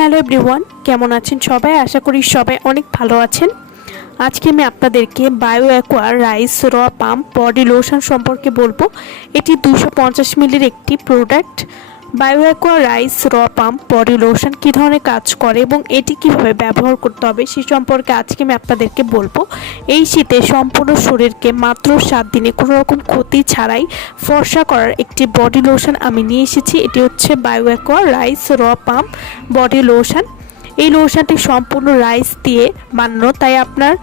Hello everyone, কেমন আছেন সবাই? আশা করি সবাই অনেক ভালো আছেন। আজকে আমি আপনাদেরকে বায়োঅ্যাকোয়া রাইস র পাম্প বডি লোশন সম্পর্কে বলবো। এটি 250 মিলির একটি প্রোডাক্ট। বায়োঅ্যাকোয়া রাইস র পাম্প বডি লোশন কী ধরনের কাজ করে এবং এটি কিভাবে ব্যবহার করতে হবে সে সম্পর্কে আজকে আমি আপনাদেরকে বলবো। এই শীতে সম্পূর্ণ শরীরকে মাত্র 7 দিনে কোনো রকম ক্ষতি ছাড়াই ফর্সা করার একটি বডি লোশন আমি নিয়ে এসেছি। এটি হচ্ছে বায়োঅ্যাকোয়া রাইস র পাম্প বডি লোশন। এই লোশনটি সম্পূর্ণ রাইস দিয়ে বানানো, তাই আপনার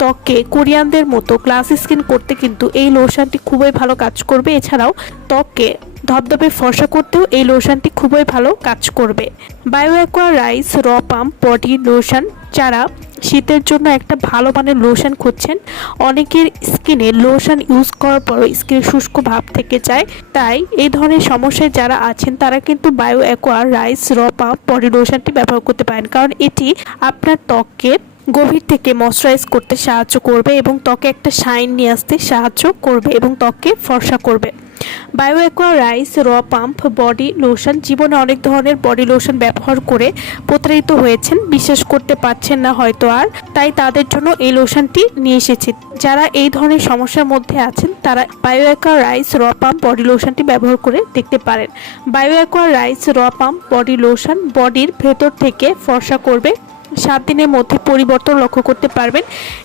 ত্বকে কোরিয়ানদের মতো গ্লাস স্কিন করতে কিন্তু এই লোশনটি খুবই ভালো কাজ করবে। এছাড়াও ত্বককে ধবধবে ফর্সা করতেও এই লোশনটি খুবই ভালো কাজ করবে। বায়োঅ্যাকোয়া রাইস র পাম্প বডি লোশন, যারা শীতের জন্য একটা ভালো মানের লোশন খুঁজছেন, অনেকের স্কিনে লোশন ইউজ করার পরও স্কিনে শুষ্ক ভাব থেকে যায়, তাই এই ধরনের সমস্যায় যারা আছেন তারা কিন্তু বায়োঅ্যাকোয়া রাইস র পাম্প বডি লোশনটি ব্যবহার করতে পারেন, কারণ এটি আপনার ত্বককে গভীর থেকে ময়শ্চারাইজ করতে সাহায্য করবে এবং ত্বকে একটা শাইন নিয়ে আসতে সাহায্য করবে এবং ত্বককে ফর্সা করবে। বায়োঅ্যাকোয়া রাইস র পাম্প বডি লোশন, জীবনে অনেক ধরনের বডি লোশন ব্যবহার করে প্রতারিত হয়েছেন, বিশ্বাস করতে পারছেন না হয়তো আর, তাই তাদের জন্য এই লোশনটি নিয়ে এসেছি। যারা এই ধরনের সমস্যার মধ্যে আছেন তারা বায়োঅ্যাকোয়া রাইস র পাম্প বডি লোশনটি ব্যবহার করে দেখতে পারেন। বায়োঅ্যাকোয়া রাইস র পাম্প বডি লোশন বডির ভেতর থেকে ফর্সা করবে। 7 দিনের মধ্যে পরিবর্তন লক্ষ্য করতে পারবেন।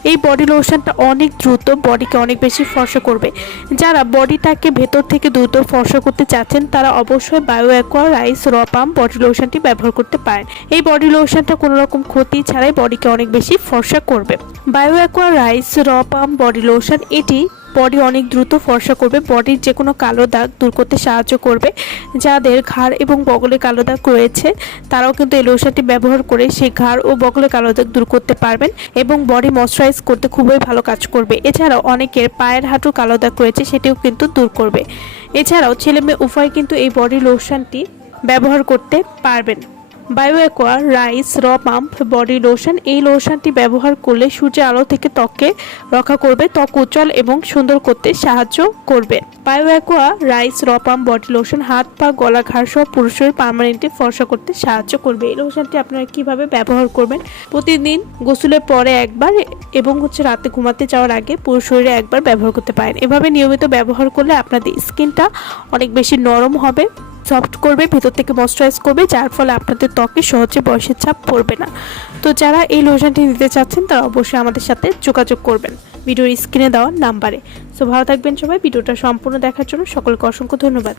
এই বডি লোশনটা অনেক দ্রুত বডিকে অনেক বেশি ফর্সা করবে। যারা বডিটাকে ভেতর থেকে দ্রুত ফর্সা করতে চাচ্ছেন তারা অবশ্যই বায়োঅ্যাকোয়া রাইস র পাম্প বডি লোশনটি ব্যবহার করতে পারেন। এই বডি লোশনটা কোনো রকম ক্ষতি ছাড়াই বডিকে অনেক বেশি ফর্সা করবে। বায়োঅ্যাকোয়া রাইস র পাম্প বডি লোশন, এটি বডি অনেক দ্রুত ফর্সা করবে, বডির যে কোনো কালো দাগ দূর করতে সাহায্য করবে। যাদের ঘাড় এবং বগলে কালো দাগ রয়েছে তারাও কিন্তু এই লোশনটি ব্যবহার করে সেই ঘাড় ও বগলে কালো দাগ দূর করতে পারবেন এবং বডি ময়শ্চারাইজ করতে খুবই ভালো কাজ করবে। এছাড়াও অনেকের পায়ের হাঁটু কালো দাগ রয়েছে, সেটিও কিন্তু দূর করবে। এছাড়াও ছেলে মেয়ে উভয় কিন্তু এই বডি লোশনটি ব্যবহার করতে পারবেন। বায়োঅ্যাকোয়া রাইস র পাম্প বডি লোশন, এই লোশনটি ব্যবহার করলে সূর্যের আলো থেকে ত্বককে রক্ষা করবে, ত্বক উজ্জ্বল এবং সুন্দর করতে সাহায্য করবে। বায়োঅ্যাকোয়া রাইস র পাম্প বডি লোশন হাত পা গলা ঘাড় সহ পুরুষের পার্মানেন্টলি ফর্সা করতে সাহায্য করবে। এই লোশনটি আপনারা কিভাবে ব্যবহার করবেন? প্রতিদিন গোসলের পরে একবার এবং রাতে ঘুমাতে যাওয়ার আগে পুরো শরীরে একবার ব্যবহার করতে পারেন। এভাবে নিয়মিত ব্যবহার করলে আপনাদের স্কিনটা অনেক বেশি নরম হবে, সফট করবে, ভেতর থেকে ময়শ্চারাইজ করবে, যার ফলে আপনাদের ত্বকে সহজে বয়সের ছাপ পড়বে না। তো যারা এই লোশনটি নিতে চাচ্ছেন তারা অবশ্যই আমাদের সাথে যোগাযোগ করবেন ভিডিওর স্ক্রিনে দেওয়া নাম্বারে। সো ভালো থাকবেন সবাই। ভিডিওটা সম্পূর্ণ দেখার জন্য সকলকে অসংখ্য ধন্যবাদ।